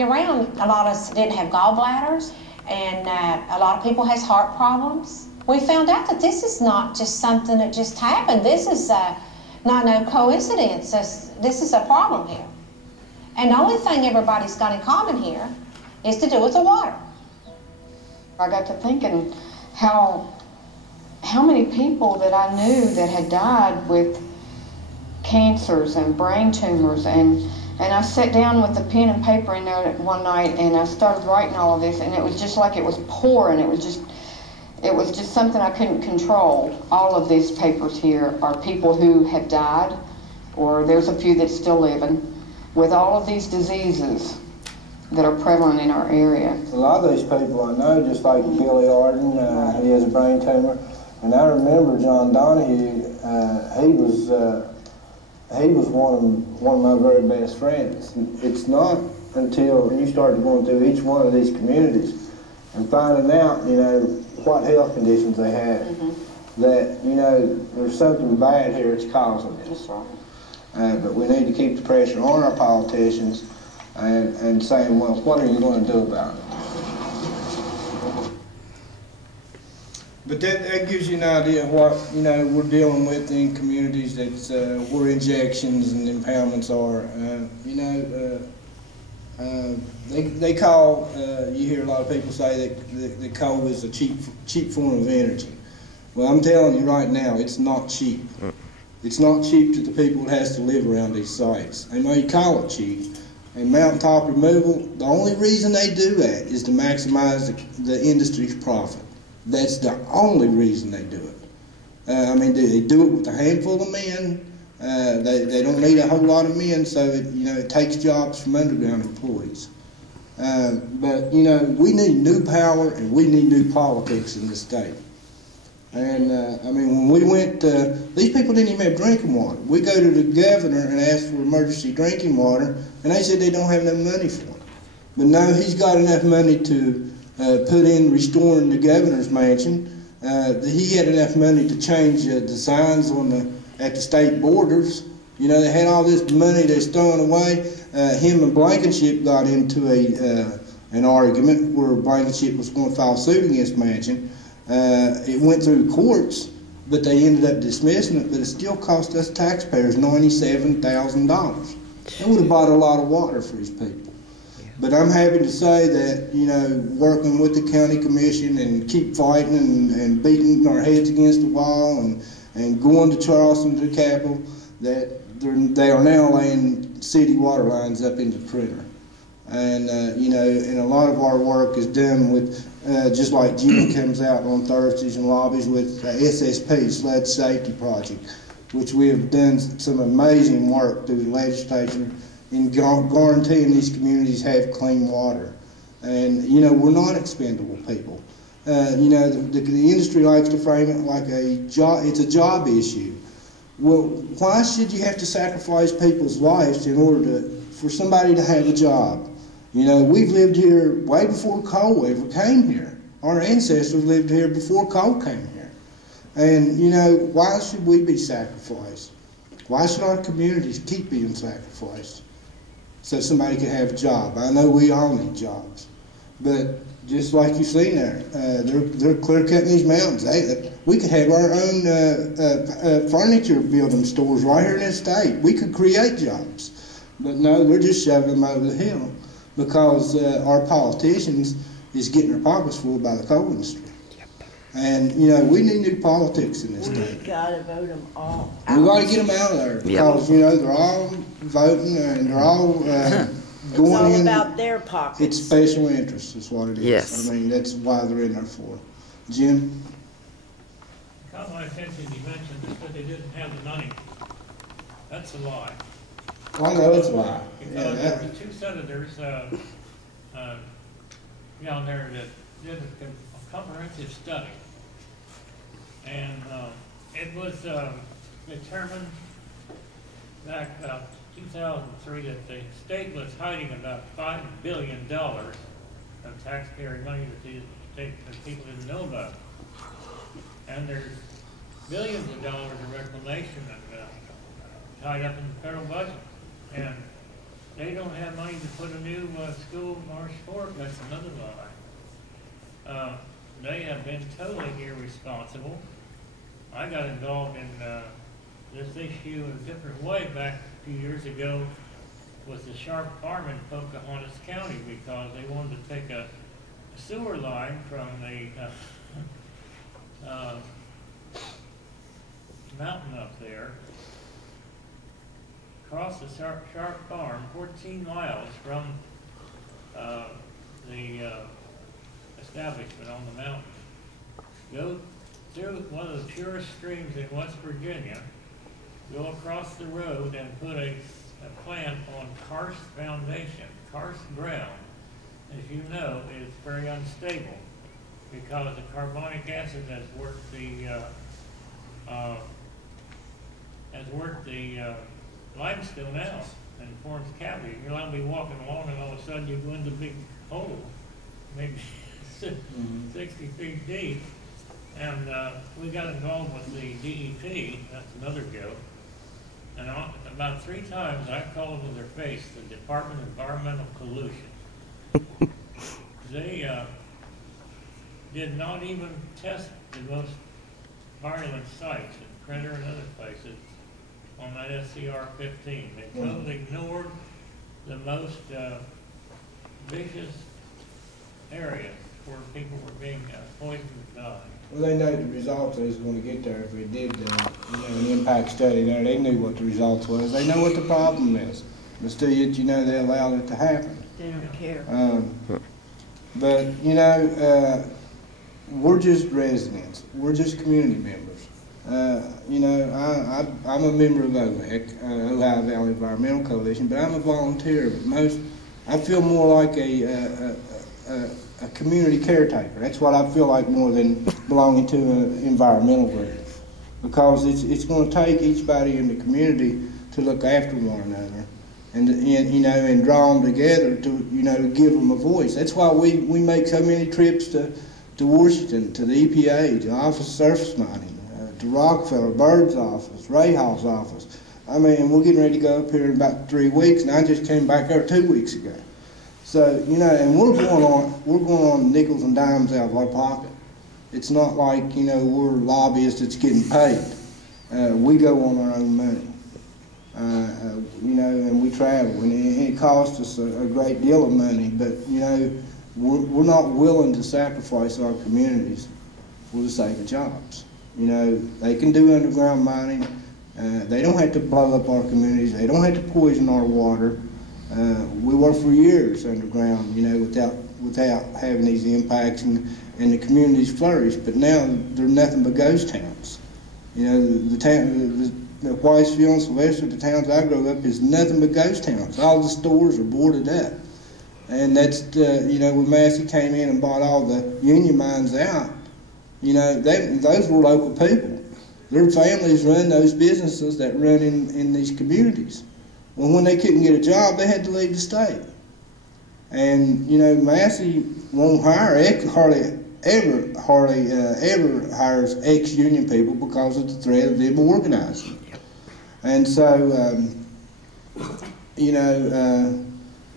Around, a lot of us didn't have gallbladders, and a lot of people has heart problems. We found out that this is not just something that just happened. This is not no coincidence. This is a problem here. And the only thing everybody's got in common here is to do with the water. I got to thinking how many people that I knew that had died with cancers and brain tumors, and I sat down with a pen and paper in there one night and I started writing all of this, and it was just like it was pouring. It was just something I couldn't control. All of these papers here are people who have died, or there's a few that's still living, with all of these diseases that are prevalent in our area. A lot of these people I know, just like Billy Arden, he has a brain tumor, and I remember John Donahue. He was one of my very best friends. It's not until you started going through each one of these communities and finding out, you know, what health conditions they have, that, you know, there's something bad here that's causing this. That's right. But we need to keep the pressure on our politicians and saying, well, what are you going to do about it? But that gives you an idea of what, you know, we're dealing with in communities that's where injections and impoundments are. You know, they call, you hear a lot of people say that coal is a cheap form of energy. Well, I'm telling you right now, it's not cheap. It's not cheap to the people that has to live around these sites. They may call it cheap. And mountaintop removal, the only reason they do that is to maximize the industry's profit. That's the only reason they do it. I mean, they do it with a handful of men. They don't need a whole lot of men, so it takes jobs from underground employees. But you know, we need new power and we need new politics in this state. And I mean, when we went, these people didn't even have drinking water. We go to the governor and ask for emergency drinking water, and they said they don't have enough money for it. But now he's got enough money to put in restoring the governor's mansion. He had enough money to change the signs at the state borders. You know, they had all this money that's thrown away. Him and Blankenship got into an argument where Blankenship was going to file suit against Mansion. It went through courts, but they ended up dismissing it, but it still cost us taxpayers $97,000. It would have bought a lot of water for these people. But I'm happy to say that, you know, working with the county commission and keep fighting and beating our heads against the wall and going to Charleston, to the Capitol, that they are now laying city water lines up in the printer. And, you know, and a lot of our work is done with, just like Jim comes out on Thursdays and lobbies with SSP, Sled Safety Project, which we have done some amazing work through the legislature in guaranteeing these communities have clean water. And, you know, we're not expendable people. You know, the industry likes to frame it like it's a job issue. Well, why should you have to sacrifice people's lives in order for somebody to have a job? You know, we've lived here way before coal ever came here. Our ancestors lived here before coal came here. And, you know, why should we be sacrificed? Why should our communities keep being sacrificed so somebody can have a job? I know we all need jobs, but just like you've seen there, they're clear cutting these mountains. We could have our own furniture building stores right here in this state. We could create jobs, but no, they're just shoving them over the hill because our politicians is getting their pockets full by the coal industry. And, you know, we need new politics in this state. We gotta vote them all out. We gotta get them out of there because, you know, they're all voting and they're all going in. It's all about their pockets. It's special interest is what it is. Yes. I mean, that's why they're in there for. Jim? It caught my attention you mentioned that they didn't have the money. That's a lie. I know it's a lie. Because there were two senators down there that did a comprehensive study. And it was determined back 2003 that the state was hiding about $5 billion of taxpayer money that people didn't know about. And there's billions of dollars of reclamation tied up in the federal budget. And they don't have money to put a new school in Marsh Fork. That's another lie. They have been totally irresponsible. I got involved in this issue in a different way back a few years ago with the Sharp Farm in Pocahontas County, because they wanted to take a sewer line from the mountain up there, across the Sharp Farm, 14 miles from the establishment on the mountain. Go through one of the purest streams in West Virginia, go across the road and put a plant on karst foundation. Karst ground, as you know, is very unstable because the carbonic acid has worked the limestone out and forms cavity. You're allowed to be walking along, and all of a sudden you go into a big hole, maybe 60 feet deep. And we got involved with the DEP. That's another joke. And about 3 times I called in their face the Department of Environmental Pollution. They did not even test the most virulent sites in Critter and other places on that SCR-15. They totally ignored the most vicious areas where people were being poisoned and dying. Well, they know the results they was going to get there if they did an impact study there. They knew what the results was. They know what the problem is. But still, yet, they allowed it to happen. They don't care. But, we're just residents. We're just community members. I'm a member of OVEC, Ohio Valley Environmental Coalition, but I'm a volunteer. But I feel more like a community caretaker. That's what I feel like more than belonging to an environmental group, because it's going to take each body in the community to look after one another, and draw them together to give them a voice. That's why we make so many trips to Washington, to the EPA, to the Office of Surface Mining, to Rockefeller, Bird's office, Ray Hall's office. I mean, we're getting ready to go up here in about 3 weeks, and I just came back there 2 weeks ago. So, and we're going on nickels and dimes out of our pocket. It's not like, we're lobbyists that's getting paid. We go on our own money. And we travel, and it costs us a great deal of money, but, we're not willing to sacrifice our communities for the sake of jobs. They can do underground mining. They don't have to blow up our communities. They don't have to poison our water. We worked for years underground, without having these impacts, and the communities flourish. But now they're nothing but ghost towns. The Whitesville and Sylvester, the towns I grew up, is nothing but ghost towns. All the stores are boarded up. And that's, when Massey came in and bought all the union mines out, those were local people. Their families run those businesses that run in these communities. Well, when they couldn't get a job, they had to leave the state. And, Massey won't hardly ever hires ex-union people because of the threat of them organizing. And so,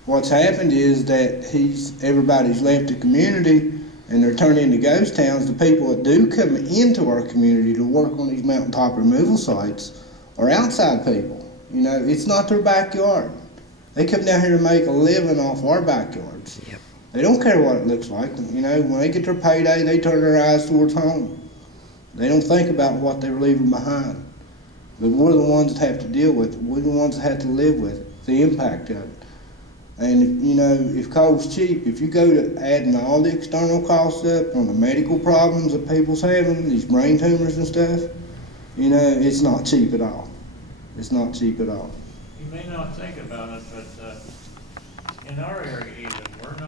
what's happened is that everybody's left the community, and they're turned into ghost towns. The people that do come into our community to work on these mountaintop removal sites are outside people. It's not their backyard. They come down here to make a living off our backyards. Yep. They don't care what it looks like. When they get their payday, they turn their eyes towards home. They don't think about what they're leaving behind. But we're the ones that have to deal with it. We're the ones that have to live with it, the impact of it. And, if coal's cheap, if you go to adding all the external costs up on the medical problems that people's having, these brain tumors and stuff, it's not cheap at all. It's not cheap at all. You may not think about it, but in our area even,